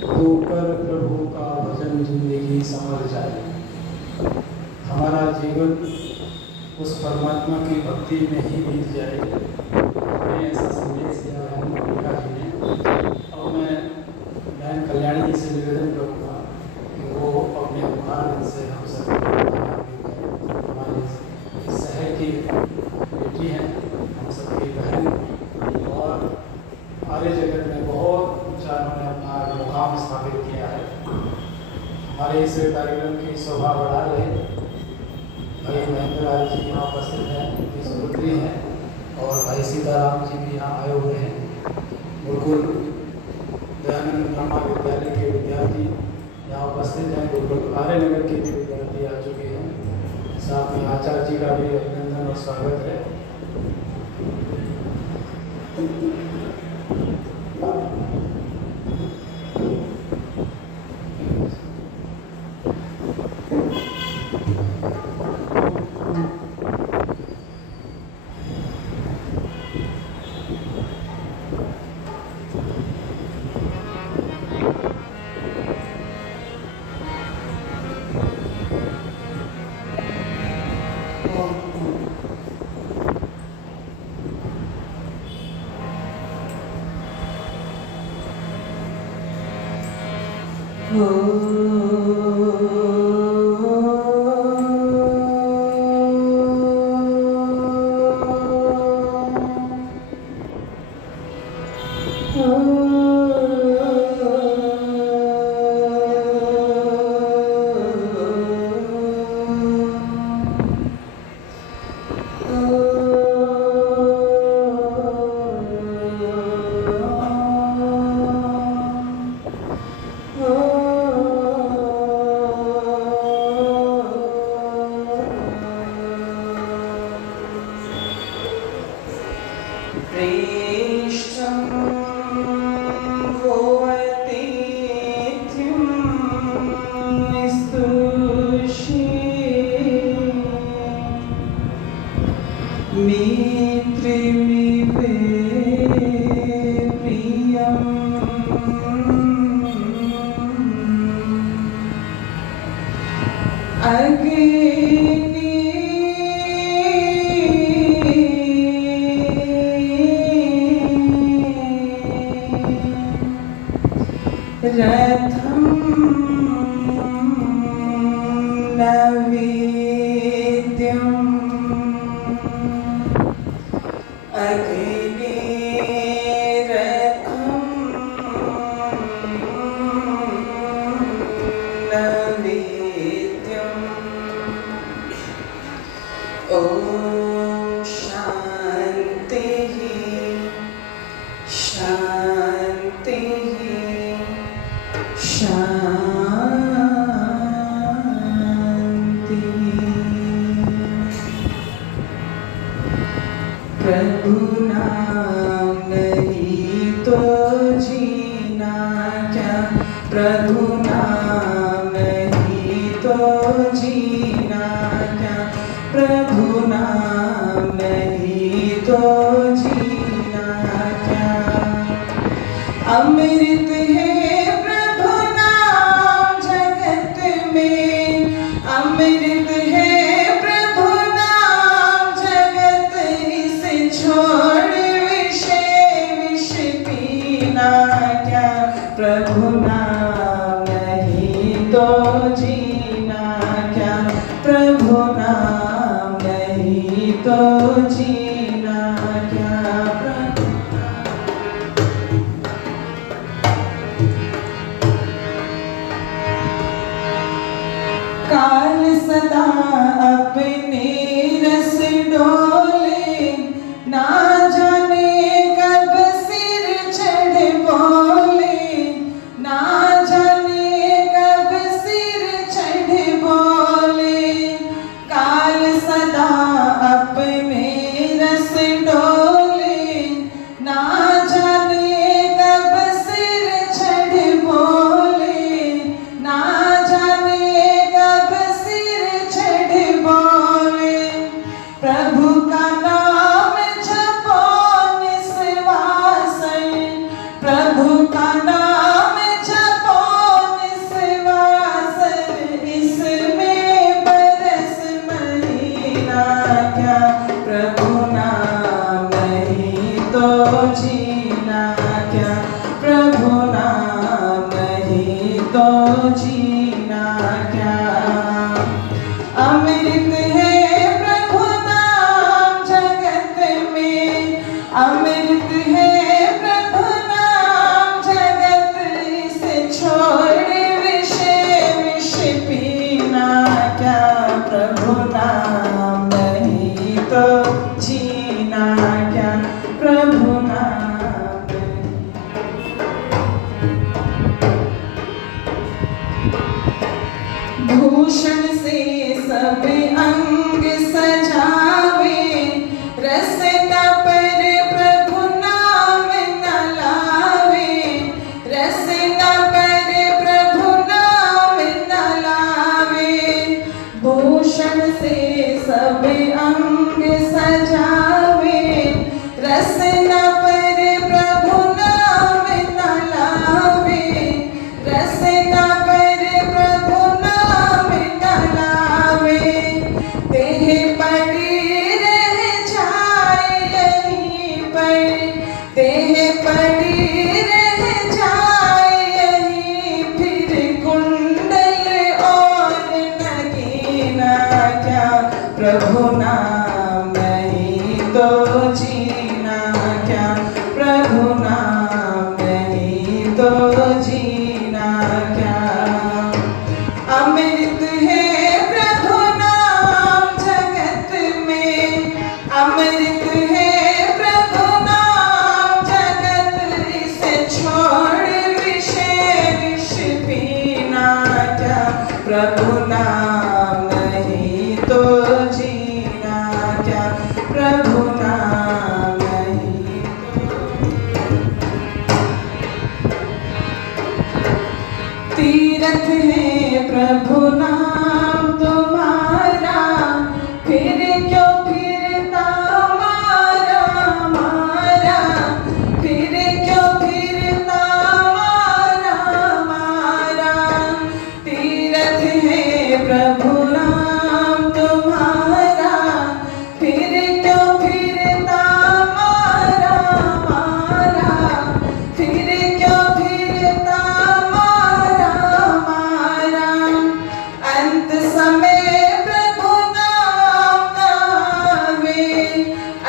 तो कर प्रभु का भजन जिंदगी संवर जाए। हमारा जीवन उस परमात्मा की भक्ति में ही बीत जाए। मैं ऐसा संदेश दिया बहन मल्लिका जी ने। और मैं बहन कल्याणी जी से निवेदन करूँगा कि वो अपने उदाहरण से हम सबको हमारे शहर की बेटी हैं, हम सबकी बहन, और आर्य जगत में बहुत ऊंचा उन्होंने अपना मुकाम स्थापित किया है। हमारे इस कार्यक्रम की शोभा बढ़ा रहे भाई महेंद्र लाल जी यहाँ उपस्थित हैं, उनकी सुपुत्री हैं, और भाई सीताराम जी भी यहाँ आए हुए हैं। गुरुकुल दयानंद ब्रह्मा विद्यालय के विद्यार्थी यहाँ उपस्थित हैं। गुरुकुल आर्य नगर के भी विद्यार्थी आ चुके हैं। साथ में आचार्य जी का भी अभिनंदन और स्वागत है। भूषण से सब अंग सजावे, रसना पर प्रभु नाम न लावे, रसना पर प्रभु नाम न लावे। भूषण से सब अंग सजावे, रसना पर प्रभु नाम न लावे, रसना पर प्रभु नाम न लावे। देह पड़ी रह जाए यहीं पर, देह पड़ी रह जाए यहीं, फिर कुंडल और नगीना क्या, प्रभु नाम नहीं तो जीना क्या, प्रभु नाम नहीं तो जीना क्या। अमृत है प्रभु नाम जगत में, अमृत है प्रभु नाम जगत, इसे छोड़ विषय विष पीना क्या, प्रभु नाम नहीं तो जीना क्या, प्रभु नाम नहीं तो। तीर्थ है प्रभु नाम तुम्हारा, फिर क्यों फिरता मारा मारा, फिर क्यों फिरता मारा मारा। तीर्थ है प्रभु नाम तुम्हारा, फिर क्यों फिरता मारा मारा, फिर क्यों फिरता मारा मारा। अंत समय प्रभु नाम गावे,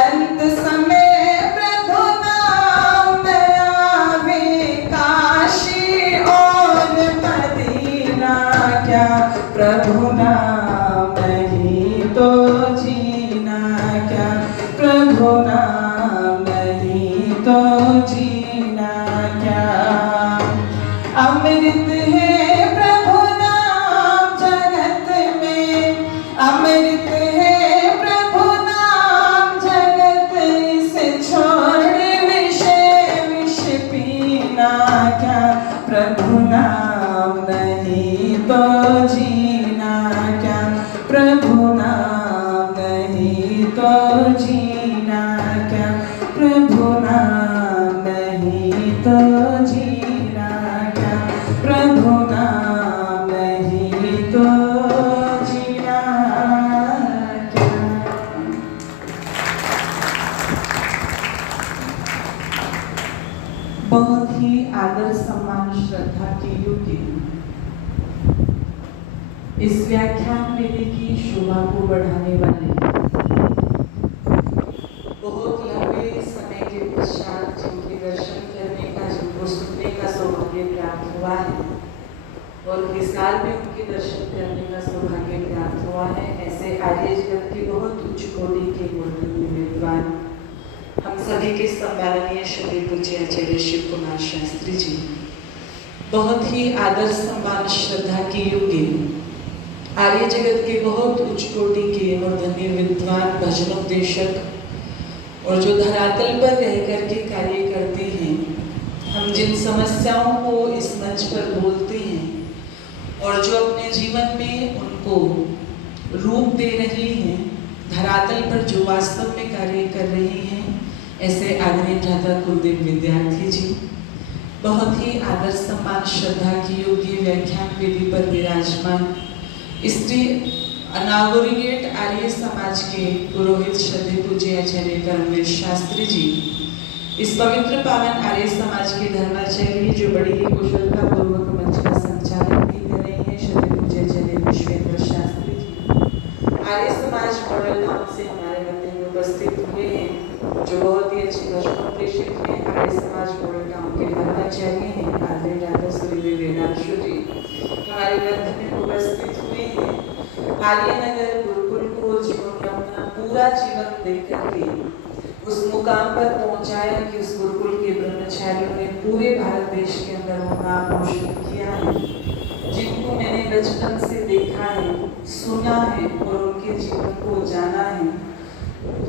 अंत समय प्रभु नाम आवे, काशी और मदीना क्या, प्रभु नाम नहीं तो जीना क्या, प्रभु नाम नहीं तो जीना क्या। अमृत है प्रभु नाम जगत में, अमृत है प्रभु नाम जगत, इसे छोड़ विषय विष पीना क्या, प्रभु नाम नहीं तो जीना क्या, प्रभु नाम नहीं तो जीना क्या, प्रभु नाम नहीं तो जीना क्या, प्रभु नाम नहीं तो जीना क्या। बहुत ही आदर सम्मान श्रद्धा के योग्य इस व्याख्यान वेदी की शोभा को बढ़ाने वाले बहुत लंबे समय के पश्चात जिनके दर्शन करने का, जिनको सुनने का सौभाग्य प्राप्त हुआ है और विशाल में उनके दर्शन करने का सौभाग्य प्राप्त हुआ है, ऐसे आर्य जगत के बहुत उच्च कोटि के मूर्ति विद्वान हम सभी के सम्माननीय श्री पूज्य आचार्य शिव कुमार शास्त्री जी, बहुत ही आदर सम्मान श्रद्धा के योग्य आर्य जगत के बहुत उच्च कोटि के और धन्य विद्वान भजनोपदेशक और जो धरातल पर रह करके कार्य करते हैं, हम जिन समस्याओं को इस मंच पर बोलते हैं और जो अपने जीवन में उनको रूप दे रही हैं, धरातल पर जो वास्तव में कार्य कर रही हैं, ऐसे आदरणीय भ्राता कुलदेव विद्यार्थी जी, बहुत ही आदर सम्मान श्रद्धा की योग्य व्याख्यान वेदी पर विराजमान स्त्री अनागोरिगेट आर्य समाज के पुरोहित श्रद्धेय पूज्य आचार्य कर्मवीर शास्त्री जी, इस पवित्र पावन आर्य समाज के धर्माचार्य जो बड़ी ही कुशलता पूर्वक मंच का संचालन भी कर रहे हैं, श्रद्धेय पूज्य आचार्य विश्वेंद्र शास्त्री जी, आर्य समाज मॉडल नाम से हमारे मध्य में उपस्थित हुए हैं, जो बहुत ही अच्छे भजनोपदेशक हैं, आर्य समाज मॉडल गांव के धर्माचार्य हैं, आदरणीय राधा सूर्य वेदांशु जी हमारे मध्य में उपस्थित हुए हैं। आर्यनगर गुरुकुल को जिन्होंने अपना पूरा जीवन देकर के उस मुकाम पर पहुंचाया कि उस गुरुकुल के ब्रह्मचारियों ने पूरे भारत देश के अंदर नाम रोशन किया है, जिनको मैंने बचपन से देखा देखा है, सुना है और उनके जीवन को जाना है,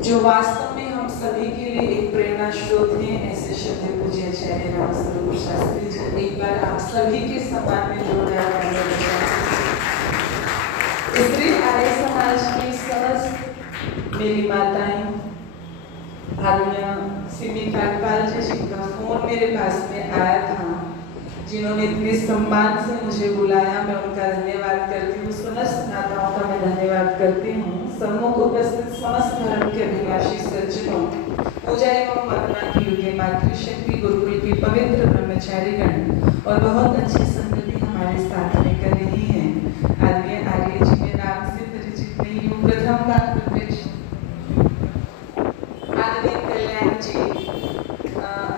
जो वास्तव में हम सभी के लिए एक प्रेरणा स्रोत हैं। ऐसे श्रद्धेय पूज्य आचार्य रामस्वरूप शास्त्री जी, एक बार आप सभी के सम्मान में जोरदार स्त्री आर्य समाज की समस्त मेरी माताएं, भाग्य सिमी काकपाल जी, जिनका फोन मेरे पास में आया था, जिन्होंने इतने सम्मान से मुझे बुलाया, मैं उनका धन्यवाद करती हूँ। समस्त माताओं का मैं धन्यवाद करती हूँ। सम्मुख उपस्थित समस्त धर्म के अभिलाषी सज्जनों, पूजा एवं वंदना की योग्य मातृशक्ति, गुरुकुल की पवित्र ब्रह्मचारीगण और बहुत अच्छी संगति हमारे साथ में कर रही है। आदरणीय आर्य जी के नाम से परिचित नहीं हूँ। प्रथम बात प्रत्यक्ष आदरणीय कल्याण जी,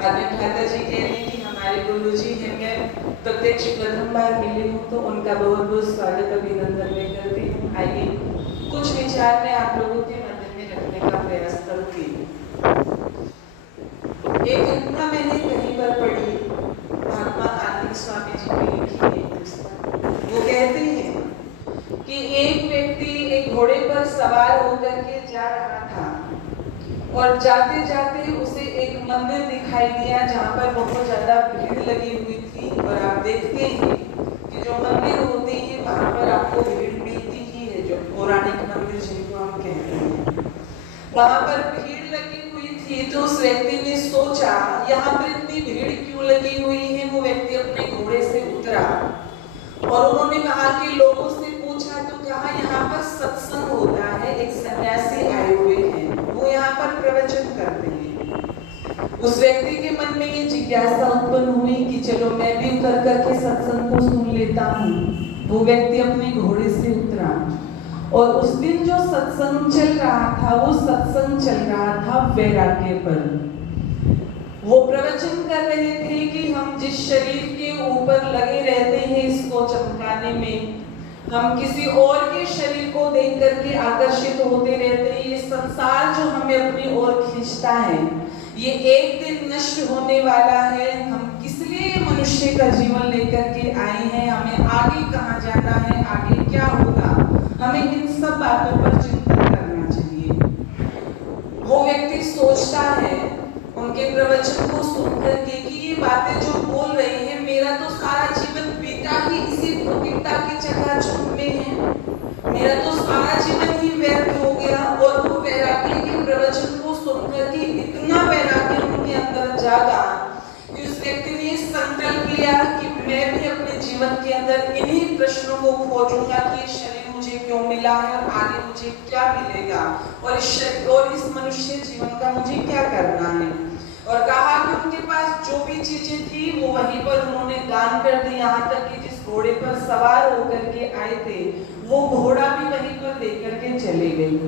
आदरणीय भ्राता जी कह रहे हैं कि हमारे गुरु जी हैं, मैं प्रत्यक्ष प्रथम बार मिली हूँ, तो उनका बहुत बहुत स्वागत अभिनंदन मैं करती हूँ। आइए कुछ विचार मैं आप लोगों के मध्य में रखने का प्रयास करूंगी। एक घटना मैंने कहीं पर पढ़ी, महात्मा आनंद स्वामी जी की लिखी है पुस्तक। वो कहते हैं कि एक व्यक्ति एक घोड़े पर सवार होकर के जा रहा था और जाते जाते उसे एक मंदिर दिखाई दिया जहाँ पर बहुत ज्यादा भीड़ लगी हुई थी। और आप देखते हैं कि जो मंदिर होते हैं वहाँ पर आपको भीड़ मिलती ही है, जो पौराणिक मंदिर जिनको हम कहते हैं, वहाँ पर भीड़ लगी हुई थी। तो उस व्यक्ति ने सोचा यहाँ पर इतनी भीड़ क्यों लगी हुई है। वो व्यक्ति अपने घोड़े से उतरा और उन्होंने वहाँ के लोगों से पूछा, तो कहा यहाँ पर सत्संग होता है, एक सन्यासी आए हुए हैं, वो यहाँ पर प्रवचन करते हैं। उस व्यक्ति के मन में ये जिज्ञासा उत्पन्न हुई कि चलो मैं भी उतर करके सत्संग को सुन लेता हूँ। वो व्यक्ति अपने घोड़े से उतरा और उस दिन जो सत्संग चल रहा था, वो सत्संग चल रहा था वैराग्य पर। वो प्रवचन कर रहे थे कि हम जिस शरीर के ऊपर लगे रहते हैं इसको चमकाने में, हम किसी और के शरीर को देख करके आकर्षित होते रहते हैं। ये संसार जो हमें अपनी ओर खींचता है, ये एक दिन नष्ट होने वाला है। हम किस लिए मनुष्य का जीवन लेकर के आए हैं, हमें आगे कहाँ जाना है, आगे क्या होगा, हमें इन सब बातों पर चिंतन करना चाहिए। वो व्यक्ति सोचता है उनके प्रवचन को सुनकर के कि ये बातें जो बोल रही हैं, मेरा तो सारा जीवन बीता ही इसी भौतिकता की चकाचौंध में है, मेरा तो सारा जीवन ही व्यर्थ हो गया। और वो वैराग्य के प्रवचन को सुनकर के इतना वैराग्य उनके अंदर जागा कि उस व्यक्ति ने संकल्प लिया कि मैं भी अपने जीवन के अंदर इन्हीं प्रश्नों को खोजूंगा कि शरीर मुझे क्यों मिला है और आगे मुझे क्या मिलेगा, और इस मनुष्य जीवन का मुझे क्या करना है। और कहा कि उनके पास जो भी चीजें थी वो वहीं पर उन्होंने दान कर दी, यहाँ तक कि जिस घोड़े पर सवार होकर के आए थे वो घोड़ा भी वहीं पर लेकर के चले गए।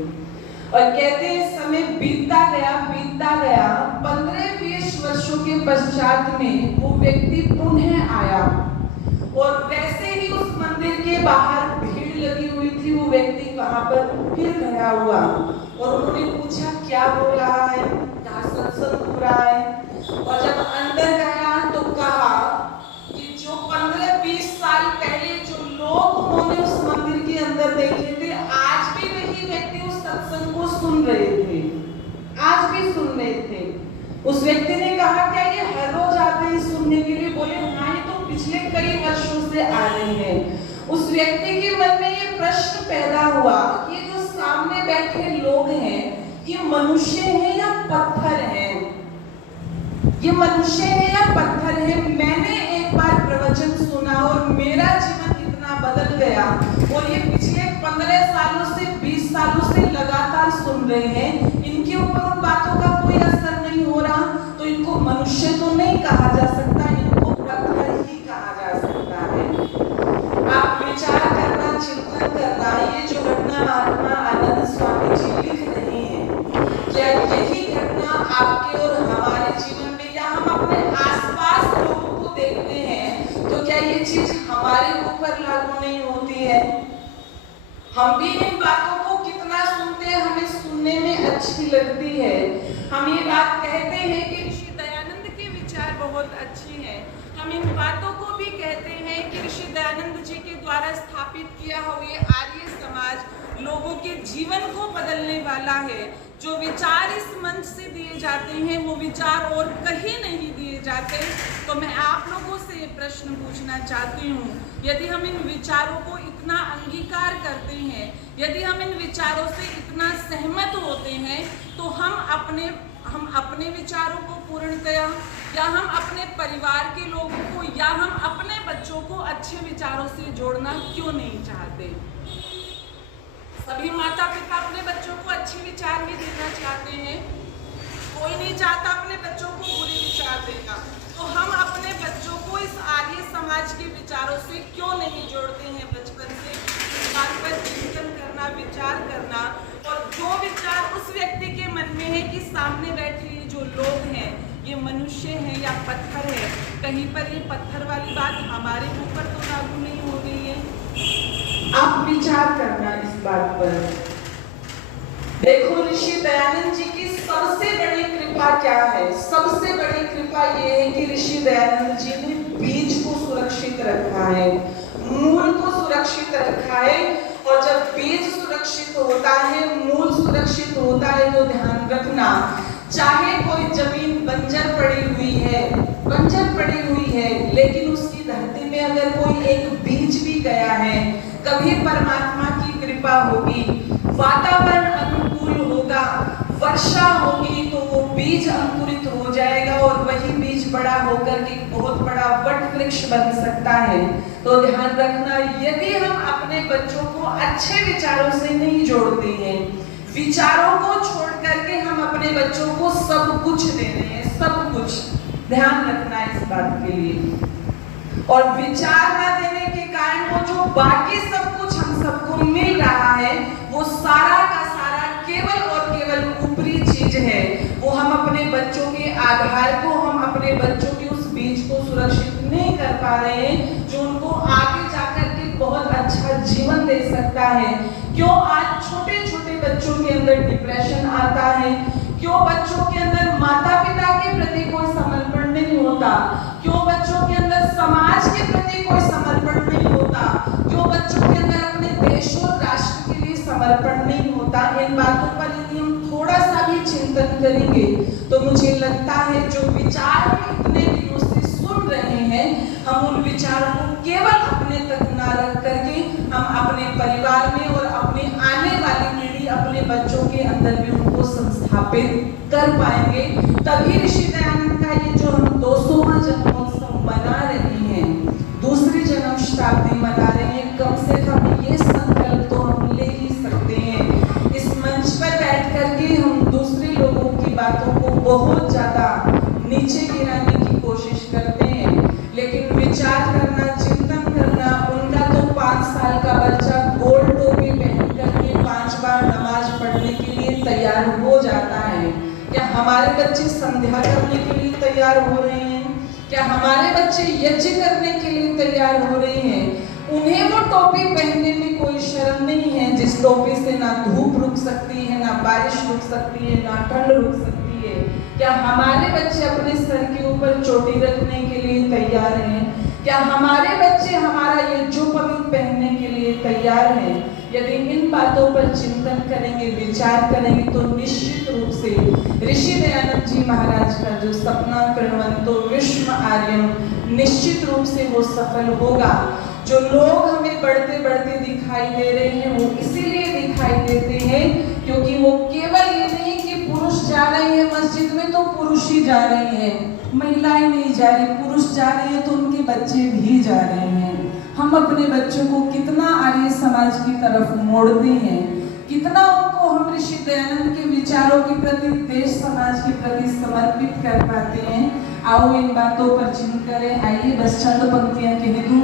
और कहते हैं समय बीतता गया 15-20 वर्षों के पश्चात में वो व्यक्ति पुनः आया और वैसे ही उस मंदिर के बाहर भीड़ लगी हुई थी। वो व्यक्ति वहां पर फिर खड़ा हुआ और उन्होंने पूछा क्या हो रहा है, कहाँ सत्संग हो रहा है। और जब अंदर गया तो कहा कि जो 15-20 साल पहले जो लोग उन्होंने उस मंदिर के अंदर देखे थे, आज भी वही व्यक्ति उस सत्संग को सुन रहे थे, आज भी सुन रहे थे। उस व्यक्ति ने कहा क्या ये हर रोज आते हैं सुनने के लिए? बोले हाँ, ये तो पिछले कई वर्षों से आ रहे हैं। उस व्यक्ति के मन में ये प्रश्न पैदा हुआ कि ये जो सामने बैठे लोग हैं, ये मनुष्य हैं या पत्थर हैं? ये मनुष्य है या पत्थर है? मैंने एक बार प्रवचन सुना और मेरा जीवन इतना बदल गया, और ये पिछले 15 सालों से 20 सालों से लगातार सुन रहे हैं, इनके ऊपर उन बातों का कोई असर नहीं हो रहा, तो इनको मनुष्य तो नहीं कहा जा सकता, इनको पत्थर ही कहा जा सकता है। आप विचार करना, चिंतन करना, ये जो घटना महात्मा आनंद स्वामी जी लिख रहे हैं, क्या यही घटना आपके और हमारे जीवन में, या हम अपने आसपास लोगों को देखते हैं तो क्या ये चीज हमारे ऊपर लागू नहीं होती है? हम भी इन बातों को कितना सुनते हैं, हमें सुनने में अच्छी लगती है। हम ये बात कहते हैं कि ऋषि दयानंद के विचार बहुत अच्छे हैं, हम इन बातों को भी कहते हैं कि ऋषि दयानंद जी के द्वारा स्थापित किया हुआ ये आर्य समाज लोगों के जीवन को बदलने वाला है। जो विचार इस मंच से दिए जाते हैं वो विचार और कहीं नहीं दिए जाते। तो मैं आप लोगों से ये प्रश्न पूछना चाहती हूँ, यदि हम इन विचारों को इतना अंगीकार करते हैं, यदि हम इन विचारों से इतना सहमत होते हैं, तो हम अपने विचारों को पूर्णतया या हम अपने परिवार के लोगों को या हम अपने बच्चों को अच्छे विचारों से जोड़ना क्यों नहीं चाहते? सभी माता पिता अपने बच्चों को अच्छे विचार ही देना चाहते हैं, कोई नहीं चाहता अपने बच्चों को बुरे विचार देना। तो हम अपने बच्चों को इस आर्य समाज के विचारों से क्यों नहीं जोड़ते हैं? बचपन से इस बात पर चिंतन करना, विचार करना, और जो विचार उस व्यक्ति के मन में है कि सामने बैठे जो लोग हैं ये मनुष्य हैं या पत्थर है, कहीं पर ये पत्थर वाली बात हमारे ऊपर तो लागू नहीं हो रही है। आप विचार करना इस बात पर। देखो, ऋषि दयानंद जी की सबसे बड़ी कृपा क्या है? सबसे बड़ी कृपा ये है कि ऋषि दयानंद जी ने बीज को सुरक्षित रखा है, मूल को सुरक्षित रखा है। और जब बीज सुरक्षित होता है, मूल सुरक्षित होता है, तो ध्यान रखना, चाहे कोई जमीन बंजर पड़ी हुई है, लेकिन उसकी धरती में अगर कोई एक बीज भी गया है, कभी परमात्मा की कृपा होगी, वातावरण अनुकूल होगा, वर्षा होगी, तो वो बीज अंकुरित हो जाएगा और वही बीज बड़ा होकर के बहुत बड़ा वट वृक्ष बन सकता है। तो ध्यान रखना, यदि हम अपने बच्चों को अच्छे विचारों से नहीं जोड़ते हैं, विचारों को छोड़ करके हम अपने बच्चों को सब कुछ दे रहे हैं, सब कुछ, ध्यान रखना इस बात के लिए। और विचार ना देने के कारण वो जो बाकी सब कुछ हम सबको मिल रहा है, वो सारा का सारा केवल और केवल ऊपरी चीज है। वो हम अपने बच्चों के आधार को, हम अपने बच्चों के उस बीज को सुरक्षित नहीं कर पा रहे हैं, जो उनको आगे जाकर के बहुत अच्छा जीवन दे सकता है। क्यों आज छोटे छोटे बच्चों के अंदर डिप्रेशन आता है? क्यों बच्चों के अंदर माता पिता के प्रति कोई समर्पण नहीं होता? क्यों बच्चों के अंदर समाज के प्रति कोई समर्पण नहीं होता? क्यों बच्चों के अंदर अपने देश और राष्ट्र के लिए समर्पण नहीं होता? इन बातों पर यदि हम थोड़ा सा भी चिंतन करेंगे तो मुझे लगता है जो विचार हम इतने दिनों से सुन रहे हैं, हम उन विचारों को केवल अपने तक ना रख करके हम अपने परिवार में और अपने आने वाली पीढ़ी, अपने बच्चों के अंदर भी उनको संस्थापित कर पाएंगे। तभी ऋषि दयानंद का ये जो हम 200वां जन्मोत्सव मना रहे हैं, दूसरी जन्म शताब्दी मना रहे हैं, कम से कम ये संकल्प तो हम ले ही सकते हैं। इस मंच पर बैठ करके हम दूसरे लोगों की बातों को बहुत ज्यादा नीचे गिराने की कोशिश करते हैं, लेकिन विचार करना, चिंतन करना, उनका तो 5 साल का बच्चा गोल टोपी पहन करके 5 बार नमाज पढ़ने के लिए तैयार हो जाता है। क्या हमारे बच्चे संध्या करने के लिए तैयार हो रहे हैं? क्या हमारे बच्चे यज्ञ करने के लिए तैयार हो रहे हैं? उन्हें वो टोपी पहनने में कोई शर्म नहीं है, जिस टोपी से ना धूप रुक सकती है, ना बारिश रुक सकती है, ना ठंड रुक सकती है। क्या हमारे बच्चे अपने सर के ऊपर चोटी रखने के लिए तैयार हैं? क्या हमारे बच्चे हमारा यज्ञोपवीत पहनने के लिए तैयार हैं? यदि इन बातों पर चिंतन करेंगे, विचार करेंगे, तो निश्चित रूप से ऋषि दयानंद जी महाराज का जो सपना कृण्वन्तो विश्व आर्यम, निश्चित रूप से वो सफल होगा। जो लोग हमें बढ़ते बढ़ते दिखाई दे रहे हैं, वो इसीलिए दिखाई देते हैं क्योंकि वो केवल ये नहीं कि पुरुष जा रहे हैं मस्जिद में तो पुरुष ही जा रहे हैं, महिलाएं नहीं जा रही, पुरुष जा रहे हैं तो उनके बच्चे भी जा रहे हैं। हम अपने बच्चों को कितना आर्य समाज की तरफ मोड़ते हैं, कितना उनको हम ऋषि दयानंद के विचारों के प्रति, देश समाज के प्रति समर्पित कर पाते हैं। आओ इन बातों पर चिंतन करें। आइए बस चंद पंक्तियां कह दूं।